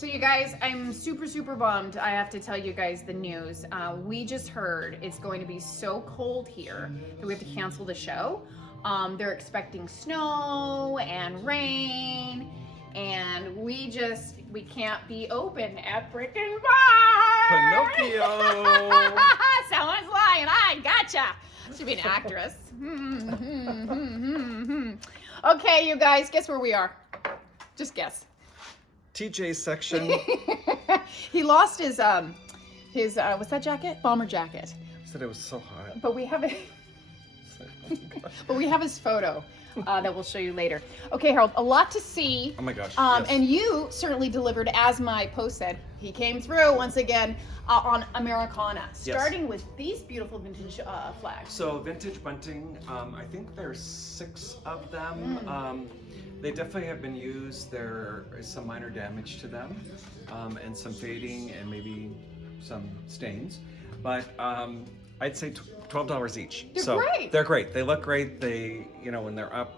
So you guys, I'm super bummed. I have to tell you guys the news. We just heard it's going to be so cold here that we have to cancel the show. They're expecting snow and rain, and we can't be open at Brick and Barn. Pinocchio. Someone's lying. I gotcha. Should be an actress. Okay, you guys, guess where we are? Just guess. TJ section. He lost his what's that jacket? Bomber jacket. Said it was so hot. But we have it. But we have his photo that we'll show you later. Okay, Harold, a lot to see. Oh my gosh. Yes. And you certainly delivered, as my post said. He came through once again on Americana, starting with these beautiful vintage flags. So vintage bunting, I think there's 6 of them. They definitely have been used. There is some minor damage to them, and some fading and maybe some stains. But I'd say $12 each. They're great. They're great. They look great. They, when they're up.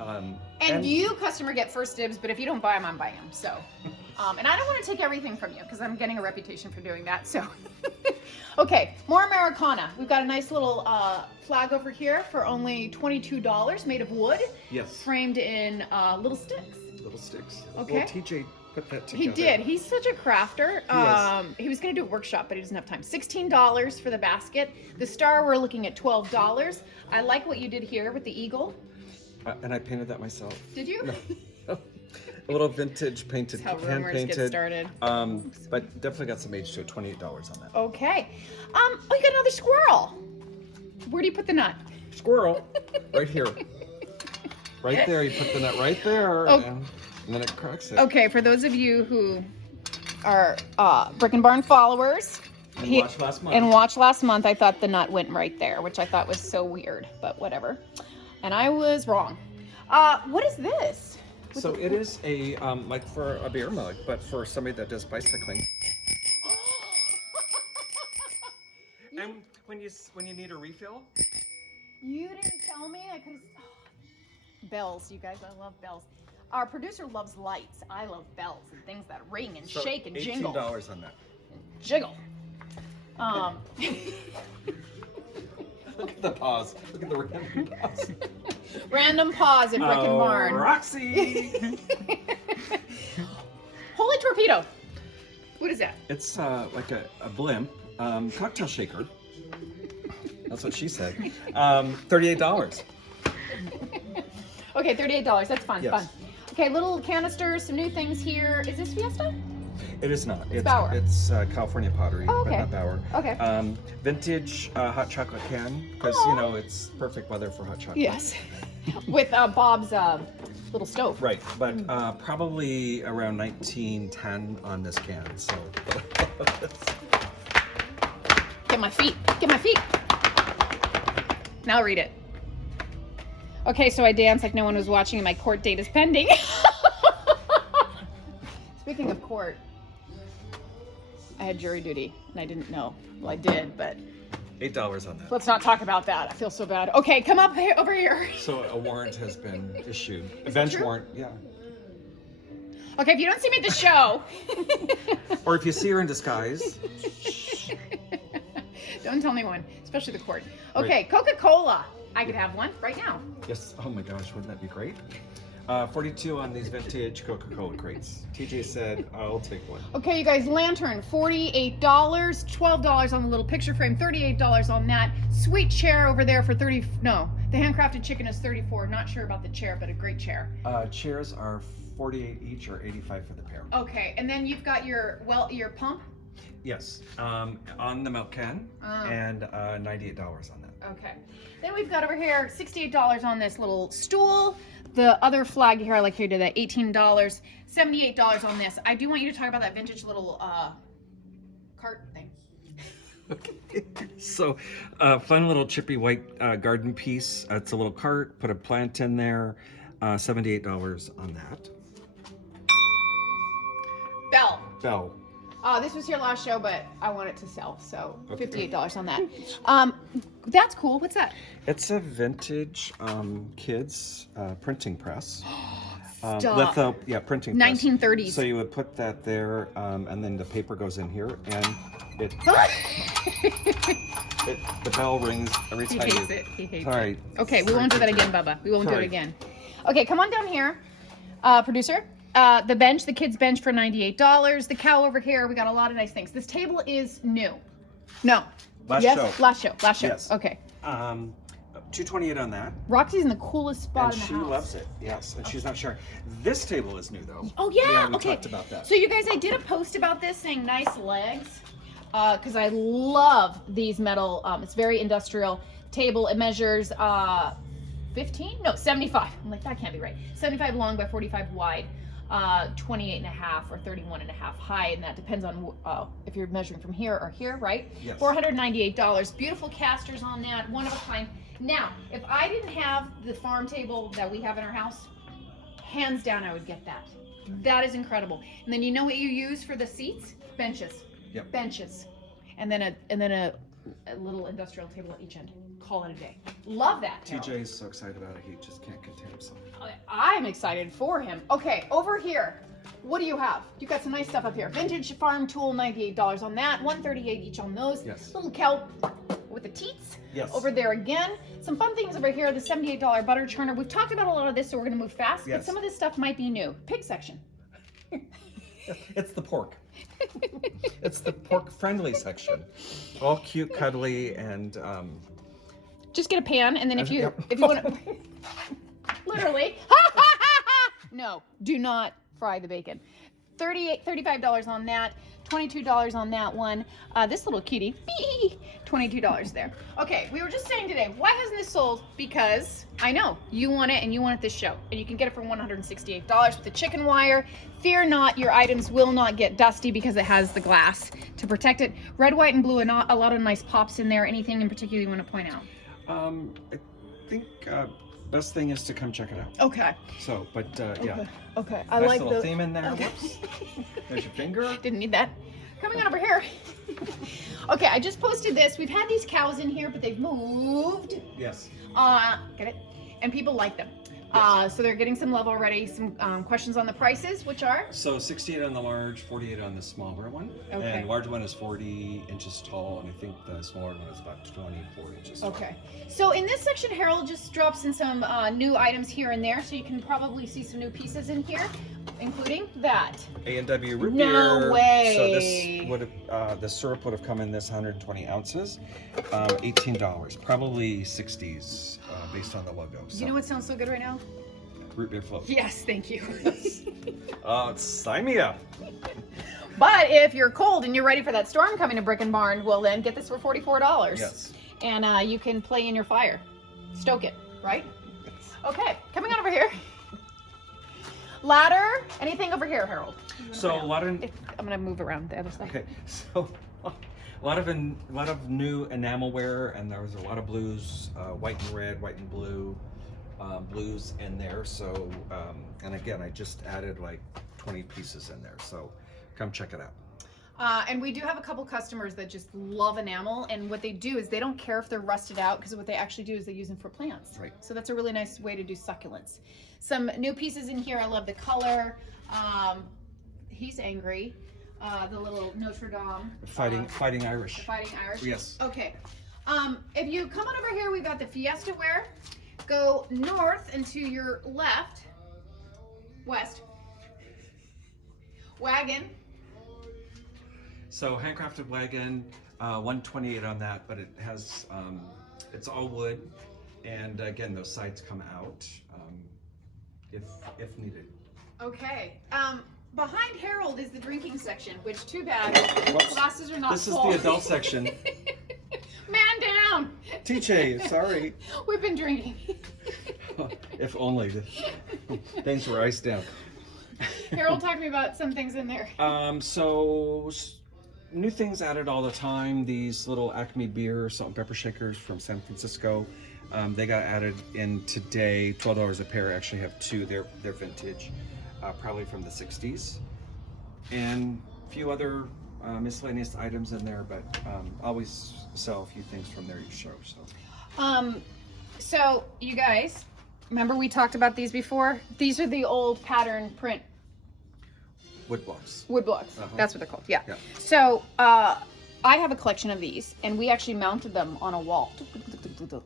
And you, customer, get first dibs, but if you don't buy them, I'm buying them. So, and I don't want to take everything from you because I'm getting a reputation for doing that. So, okay, more Americana. We've got a nice little flag over here for only $22, made of wood. Yes. Framed in little sticks. Little sticks. Okay. Well, TJ put that together. He did. He's such a crafter. He was going to do a workshop, but he doesn't have time. $16 for the basket. The star, we're looking at $12. I like what you did here with the eagle. And I painted that myself. Did you? No. A little vintage painted, That's how hand rumors painted. get started. But definitely got some age to it. $28 on that. Okay. Oh, you got another squirrel. Where do you put the nut? Squirrel, right here. Right there. You put the nut right there, and then it cracks it. Okay, for those of you who are Brick and Barn followers. And watched last month. And watched last month, I thought the nut went right there, which I thought was so weird, but whatever. And I was wrong. What is this? So it is a, like for a beer mug, but for somebody that does bicycling. And when you need a refill. You didn't tell me. I could have. Bells, you guys. I love bells. Our producer loves lights. I love bells and things that ring and shake and jingle. $18 on that. Jiggle. Look at the pause. Look at the random pause. Random pause at Brick and Barn. Roxy! Holy torpedo. What is that? It's like a blimp cocktail shaker. That's what she said. $38. Okay, $38. That's fun. Yes. Fun. Okay, little canisters, some new things here. Is this Fiesta? It is not. It's Bauer. It's California pottery, Oh, okay. but not Bauer. Okay. Vintage hot chocolate can, because it's perfect weather for hot chocolate. Yes. With Bob's little stove. Right, but probably around 1910 on this can. So. Get my feet. Get my feet. Now read it. Okay, so I danced like no one was watching and my court date is pending. Speaking of court, I had jury duty and I didn't know. Well, I did, but $8 on that. let's not talk about that. I feel so bad. Okay, come up here, over here. So a warrant has been issued. A Is bench that true? warrant, yeah. Okay, if you don't see me at the show. Or if you see her in disguise. Don't tell anyone, especially the court. Okay, Right. Coca-Cola. I could have one right now. Yes. Oh my gosh, wouldn't that be great? 42 on these vintage Coca-Cola crates. TJ said, I'll take one. Okay, you guys, lantern, $48, $12 on the little picture frame, $38 on that. Sweet chair over there for the handcrafted chicken is $34. Not sure about the chair, but a great chair. Chairs are $48 each or $85 for the pair. Okay, and then you've got your pump. Yes, on the milk can, and $98 on that. Okay. Then we've got over here $68 on this little stool. The other flag here, I like here, did that $18, $78 on this. I do want you to talk about that vintage little cart thing. Okay. So, fun little chippy white garden piece. It's a little cart. Put a plant in there. $78 on that. Bell. This was here last show, but I want it to sell, so Okay. $58 on that. That's cool. What's that? It's a vintage kids printing press. Stop. Printing press. 1930s. So you would put that there, and then the paper goes in here, and the bell rings every He time. hates it. He hates Sorry. it. Okay, we Sorry, won't do that teacher. again, Bubba. We won't do it Sorry. again. Okay, come on down here, producer. The bench, the kids' bench for $98. The cow over here. We got a lot of nice things. This table is new. No. Last yes? show. Last show. Last show. Yes. Okay. $228 on that. Roxy's in the coolest spot And in the she house. loves it, yes. And she's not sure. This table is new, though. Oh yeah, we okay. talked about that. So you guys, I did a post about this saying nice legs, because I love these metal. It's very industrial table. It measures 15? No, 75. I'm like, that can't be right. 75 long by 45 wide, 28 and a half or 31 and a half high, and that depends on if you're measuring from here or here, right? Yes. $498. Beautiful casters on that, one of a kind. Now, if I didn't have the farm table that we have in our house, hands down, I would get that. That is incredible. And then you know what you use for the seats? Benches. Yep. Benches. And then a little industrial table at each end. Call it a day. Love that. Harold. TJ is so excited about it, he just can't contain himself. I'm excited for him. Okay, over here. What do you have? You've got some nice stuff up here. Vintage farm tool, $98 on that. $138 each on those. Yes. Little kelp with the teats. Yes. Over there again. Some fun things over here. The $78 butter churner. We've talked about a lot of this, so we're going to move fast. Yes. But some of this stuff might be new. Pig section. It's the pork. It's the pork-friendly section. All cute, cuddly, and Just get a pan, and then if you Yep. want to, literally, no, do not fry the bacon. $35 on that. $22 on that one. This little kitty, $22 there. Okay, we were just saying today, why hasn't this sold? Because I know you want it, and you want it this show, and you can get it for $168 with the chicken wire. Fear not, your items will not get dusty because it has the glass to protect it. Red, white, and blue, and a lot of nice pops in there. Anything in particular you want to point out? I think best thing is to come check it out. Okay. So, but yeah. Okay. I Nice like little the theme in there. Okay. Whoops. There's your finger. Didn't need that. Coming on over here. Okay, I just posted this. We've had these cows in here, but they've moved. Yes. Get it? And people like them. So they're getting some love already. Some questions on the prices, which are? So 68 on the large, 48 on the smaller one. Okay. And large one is 40 inches tall, and I think the smaller one is about 24 inches tall. Okay. So in this section, Harold just drops in some new items here and there, so you can probably see some new pieces in here, including that. A&W root No beer. way. So this would have, the syrup would have come in this 120 ounces, $18, probably 60s based on the logo. So. You know what sounds so good right now? Root beer float. Yes, thank you. Sign me up. But if you're cold and you're ready for that storm coming to Brick and Barn, well then get this for $44. Yes. And you can play in your fire. Stoke it, right? Okay, coming on over here. Ladder, anything over here, Harold? So a lot of I'm gonna move around the other side. okay. So a lot of new enamelware, and there was a lot of blues, white and red, white and blue, blues in there. So and again, I just added like 20 pieces in there. So come check it out. And we do have a couple customers that just love enamel, and what they do is they don't care if they're rusted out, because what they actually do is they use them for plants. Right. So that's a really nice way to do succulents. Some new pieces in here. I love the color. He's angry. The little Notre Dame. Fighting Irish. Fighting Irish. Yes. Okay. If you come on over here, we've got the Fiesta ware. Go north and to your left, west. Wagon. So handcrafted wagon, 128 on that, but it has it's all wood, and again those sides come out if needed. Okay. Behind Harold is the drinking section, which too bad Whoops. glasses are not This is full. the adult section. Man down. TJ, sorry. We've been drinking. If only things were iced down. Harold, talk to me about some things in there. So new things added all the time. These little Acme beer salt and pepper shakers from San Francisco. They got added in today. $12 a pair. I actually have two. They're vintage, probably from the 60s, and a few other miscellaneous items in there. But always sell a few things from there each show. So So you guys, Remember we talked about these before? These are the old pattern print Wood blocks. wood blocks. That's what they're called. Yeah. Yeah. So I have a collection of these, and we actually mounted them on a wall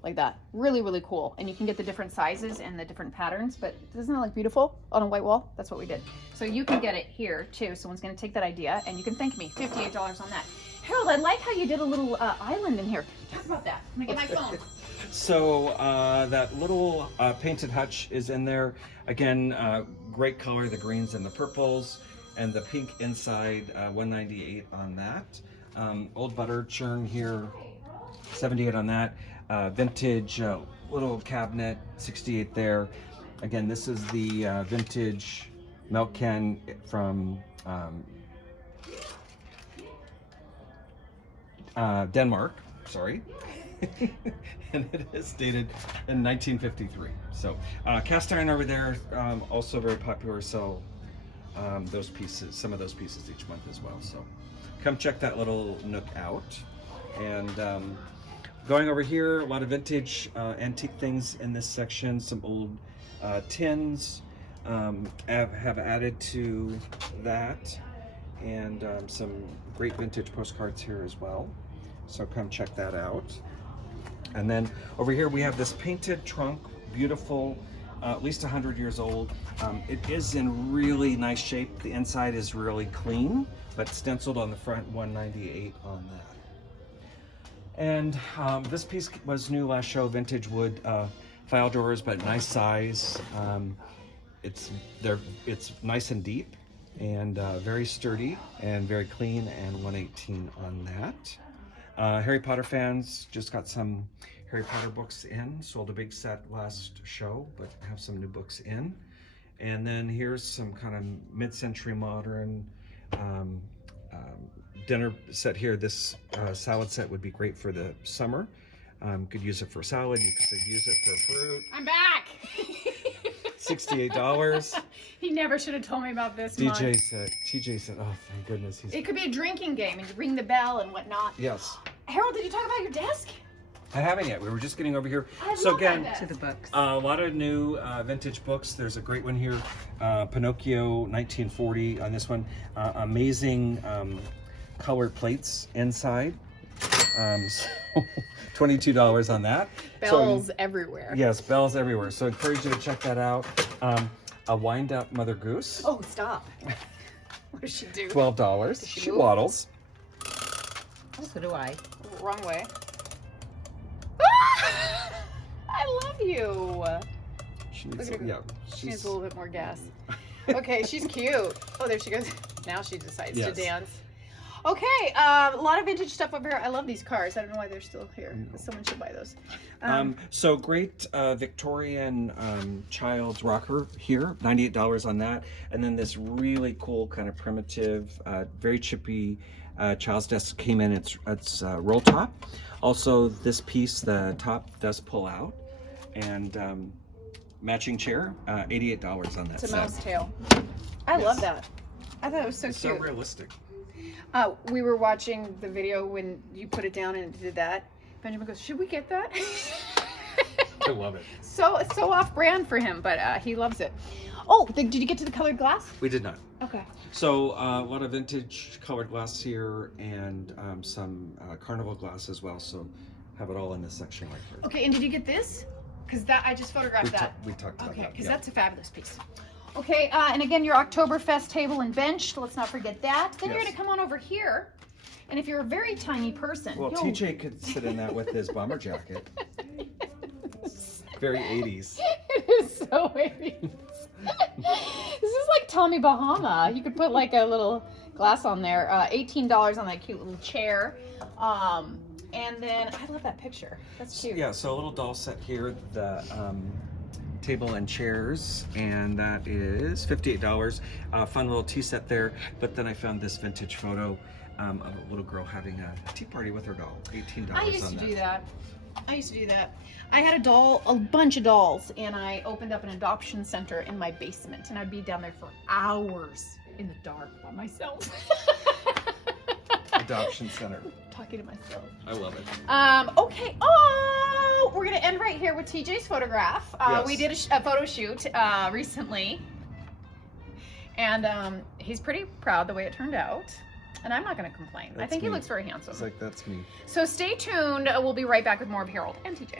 like that. Really, really cool. And you can get the different sizes and the different patterns, but doesn't that look beautiful on a white wall? That's what we did. So you can get it here too. Someone's going to take that idea, and you can thank me. $58 on that. Harold, I like how you did a little island in here. Talk about that. I'm going to get my phone. So that little painted hutch is in there. Again, great color, the greens and the purples, and the pink inside, $198 on that. Old butter churn here, $78 on that. Vintage little cabinet, $68 there. Again, this is the vintage milk can from Denmark, sorry. And it is dated in 1953. So cast iron over there, also very popular. So those pieces, some of those pieces each month as well. So come check that little nook out. And going over here, a lot of vintage antique things in this section. Some old tins have added to that, and some great vintage postcards here as well. So come check that out. And then over here we have this painted trunk, beautiful, at least 100 years old. It is in really nice shape. The inside is really clean, but stenciled on the front, $198 on that. And this piece was new last show, vintage wood file drawers, but nice size. It's nice and deep, and very sturdy and very clean, and $118 on that. Harry Potter fans just got some Harry Potter books in. Sold a big set last show, but have some new books in. And then here's some kind of mid-century modern dinner set here. This salad set would be great for the summer. Could use it for salad. You could use it for fruit. I'm back. $68. He never should have told me about this. TJ said, oh, thank goodness. It could be a drinking game, and you ring the bell and whatnot. Yes. Harold, did you talk about your desk? I haven't yet. We were just getting over here. So again, to the books. A lot of new vintage books. There's a great one here, Pinocchio, 1940 on this one. Amazing colored plates inside. So $22 on that. Bells everywhere. Yes, bells everywhere. So I encourage you to check that out. A wind-up Mother Goose. Oh, stop. What does she do? $12. She waddles. So do I. Wrong way. I love you. She needs, she needs a little bit more gas. Okay, she's cute. Oh, there she goes. Now she decides to dance. Okay, a lot of vintage stuff over here. I love these cars. I don't know why they're still here. Someone should buy those. So great Victorian child's rocker here, $98 on that. And then this really cool kind of primitive, very chippy child's desk came in. It's roll top. Also, this piece, the top does pull out. And matching chair, $88 on that. It's a mouse tail. I love that. I thought it was so it's cute. so realistic. We were watching the video when you put it down and it did that. Benjamin goes, "Should we get that?" I love it. So off-brand for him, but he loves it. Oh, did you get to the colored glass? We did not. Okay. So a lot of vintage colored glass here, and some carnival glass as well. So have it all in this section right here. Okay, and did you get this? Because that I just photographed that. We talked about that. Okay, because that's a fabulous piece. Okay, and again, your Oktoberfest table and bench. Let's not forget that. Then you're going to come on over here. And if you're a very tiny person... Well, TJ could sit in that with his bomber jacket. Very 80s. It is so 80s. This is like Tommy Bahama. You could put like a little glass on there. $18 on that cute little chair. And then, I love that picture. That's cute. Yeah, so a little doll set here. The... table and chairs, and that is $58. Fun little tea set there. But then I found this vintage photo of a little girl having a tea party with her doll. $18 I used to do that. I had a bunch of dolls, and I opened up an adoption center in my basement, and I'd be down there for hours in the dark by myself. adoption center. Talking to myself. I love it. Okay. Oh, we're gonna end right here with TJ's photograph. Yes. We did a photo shoot recently, and he's pretty proud the way it turned out. And I'm not gonna complain. I That's think he me. looks very handsome. It's like, that's me. So stay tuned. We'll be right back with more of Harold and TJ.